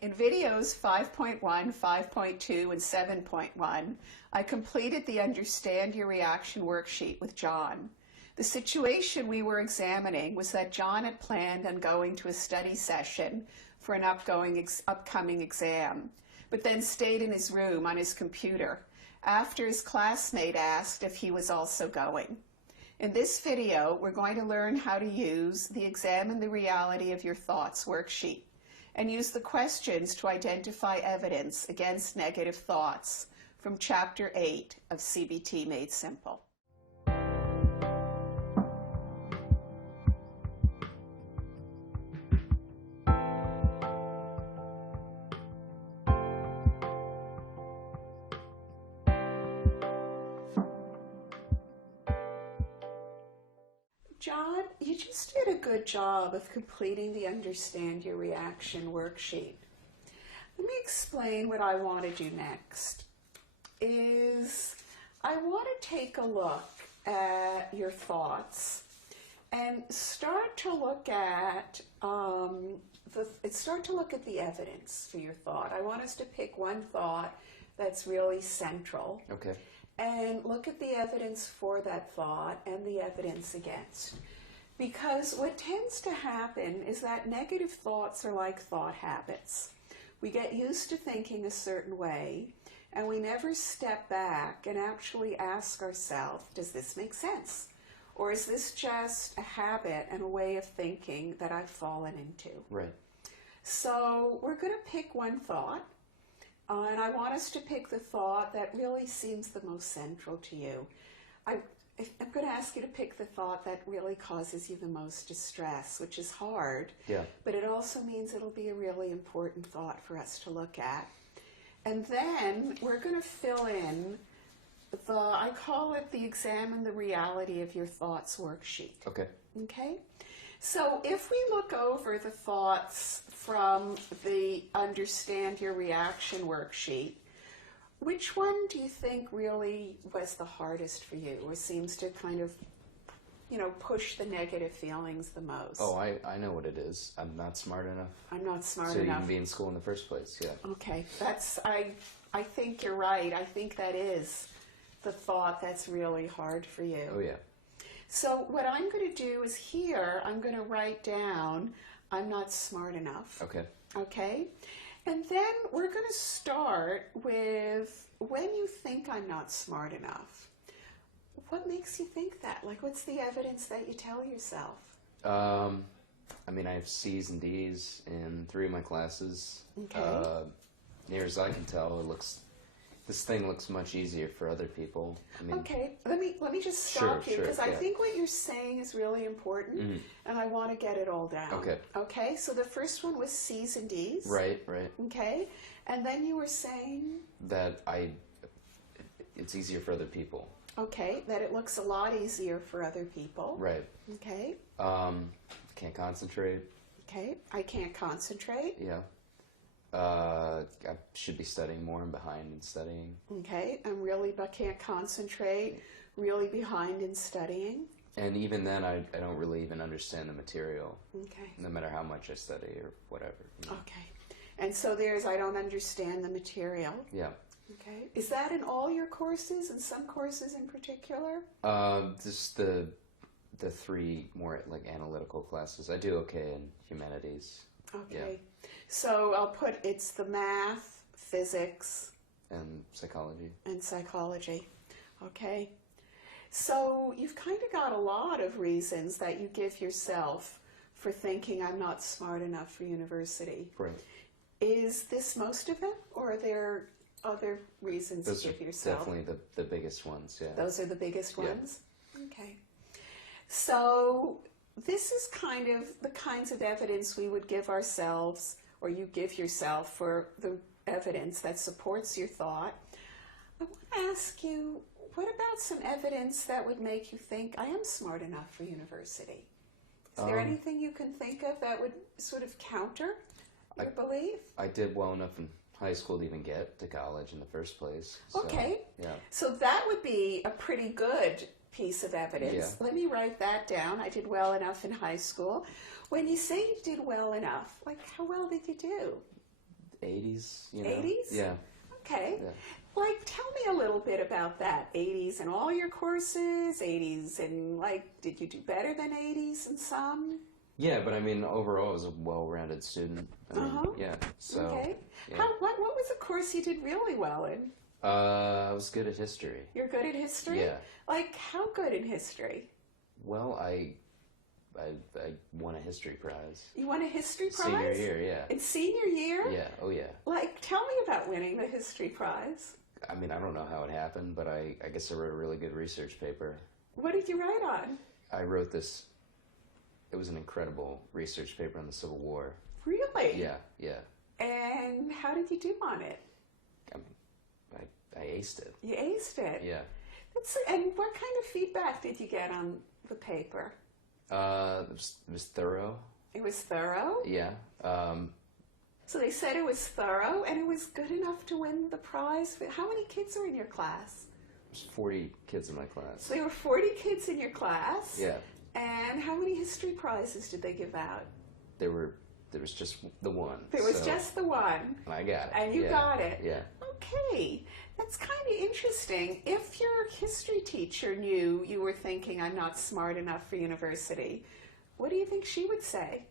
In videos 5.1, 5.2, and 7.1, I completed the Understand Your Reaction worksheet with John. The situation we were examining was that John had planned on going to a study session for an upcoming exam, but then stayed in his room on his computer after his classmate asked if he was also going. In this video, we're going to learn how to use the Examine the Reality of Your Thoughts worksheet and use the questions to identify evidence against negative thoughts from Chapter 8 of CBT Made Simple. John, you just did a good job of completing the Understand Your Reaction worksheet. Let me explain what I want to do next. I want to take a look at your thoughts and start to look at the evidence for your thought. I want us to pick one thought that's really central. Okay. And look at the evidence for that thought and the evidence against. Because what tends to happen is that negative thoughts are like thought habits. We get used to thinking a certain way, and we never step back and actually ask ourselves, does this make sense? Or is this just a habit and a way of thinking that I've fallen into? Right. So we're going to pick one thought. And I want us to pick the thought that really seems the most central to you. I'm going to ask you to pick the thought that really causes you the most distress, which is hard. Yeah. But it also means it'll be a really important thought for us to look at. And then we're going to fill in I call it the Examine the Reality of Your Thoughts worksheet. Okay. Okay? So if we look over the thoughts from the Understand Your Reaction worksheet, which one do you think really was the hardest for you, or seems to kind of, push the negative feelings the most? Oh, I know what it is. I'm not smart enough. I'm not smart so enough. So you can be in school in the first place, yeah. Okay, I think you're right. I think that is the thought that's really hard for you. Oh, yeah. So what I'm going to do is here, I'm going to write down, I'm not smart enough. Okay. Okay? And then we're going to start with, when you think I'm not smart enough, what makes you think that? Like, what's the evidence that you tell yourself? I have C's and D's in 3 of my classes. Okay. Near as I can tell, this thing looks much easier for other people. Okay, let me just stop you, because I think what you're saying is really important, and I want to get it all down. Okay. Okay, so the first one was C's and D's. Right. Okay, and then you were saying? That it's easier for other people. Okay, that it looks a lot easier for other people. Right. Okay. Can't concentrate. Okay, I can't concentrate. Yeah. I should be studying more. I'm behind in studying. Okay, but can't concentrate, really behind in studying. And even then, I don't really even understand the material. Okay. No matter how much I study or whatever. Okay. And so I don't understand the material. Yeah. Okay. Is that in all your courses, and some courses in particular? Just the 3 more analytical classes. I do okay in humanities. Okay. Yeah. So I'll put it's the math, physics, and psychology. Okay. So you've kind of got a lot of reasons that you give yourself for thinking I'm not smart enough for university. Right. Is this most of it, or are there other reasons Those you give are yourself? definitely the biggest ones, yeah. Those are the biggest ones? Yeah. Okay. So this is kind of the kinds of evidence we would give ourselves, or you give yourself, for the evidence that supports your thought. I want to ask you, what about some evidence that would make you think I am smart enough for university? Is there anything you can think of that would sort of counter your belief? I did well enough in high school to even get to college in the first place. Okay. Yeah. So that would be a pretty good piece of evidence. Yeah. Let me write that down. I did well enough in high school. When you say you did well enough, how well did you do? 80s, you know? 80s? Yeah. Okay. Yeah. Like, tell me a little bit about that. 80s and all your courses, 80s and, like, did you do better than 80s in some? Yeah, but I mean, overall, I was a well-rounded student. I mean, yeah, so. Okay. Yeah. What was a course you did really well in? I was good at history. You're good at history? Yeah. Like, how good in history? Well, I won a history prize. You won a history prize? Senior year, yeah. In senior year? Yeah, oh yeah. Like, tell me about winning the history prize. I mean, I don't know how it happened, but I guess I wrote a really good research paper. What did you write on? I wrote this, it was an incredible research paper on the Civil War. Really? Yeah, yeah. And how did you do on it? I mean, I aced it. You aced it. Yeah. And what kind of feedback did you get on the paper? It was thorough. It was thorough? Yeah. So they said it was thorough and it was good enough to win the prize. How many kids are in your class? There's 40 kids in my class. So there were 40 kids in your class? Yeah. And how many history prizes did they give out? There was just the one. There was just the one. And I got it. And you got it. Yeah. Okay. That's kind of interesting. If your history teacher knew you were thinking, I'm not smart enough for university, what do you think she would say?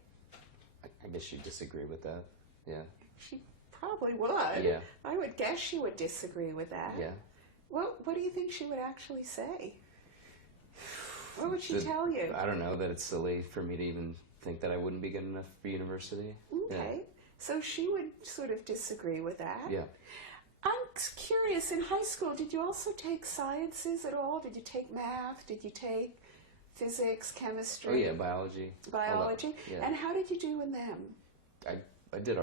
I guess you disagree with that. Yeah. She probably would. Yeah. I would guess she would disagree with that. Yeah. What do you think she would actually say? What would she tell you? I don't know, that it's silly for me to even think that I wouldn't be good enough for university. Okay. So she would sort of disagree with that. Yeah. I'm curious, in high school, did you also take sciences at all? Did you take math? Did you take physics, chemistry? Oh yeah, biology. Biology? Yeah. And how did you do in them? I did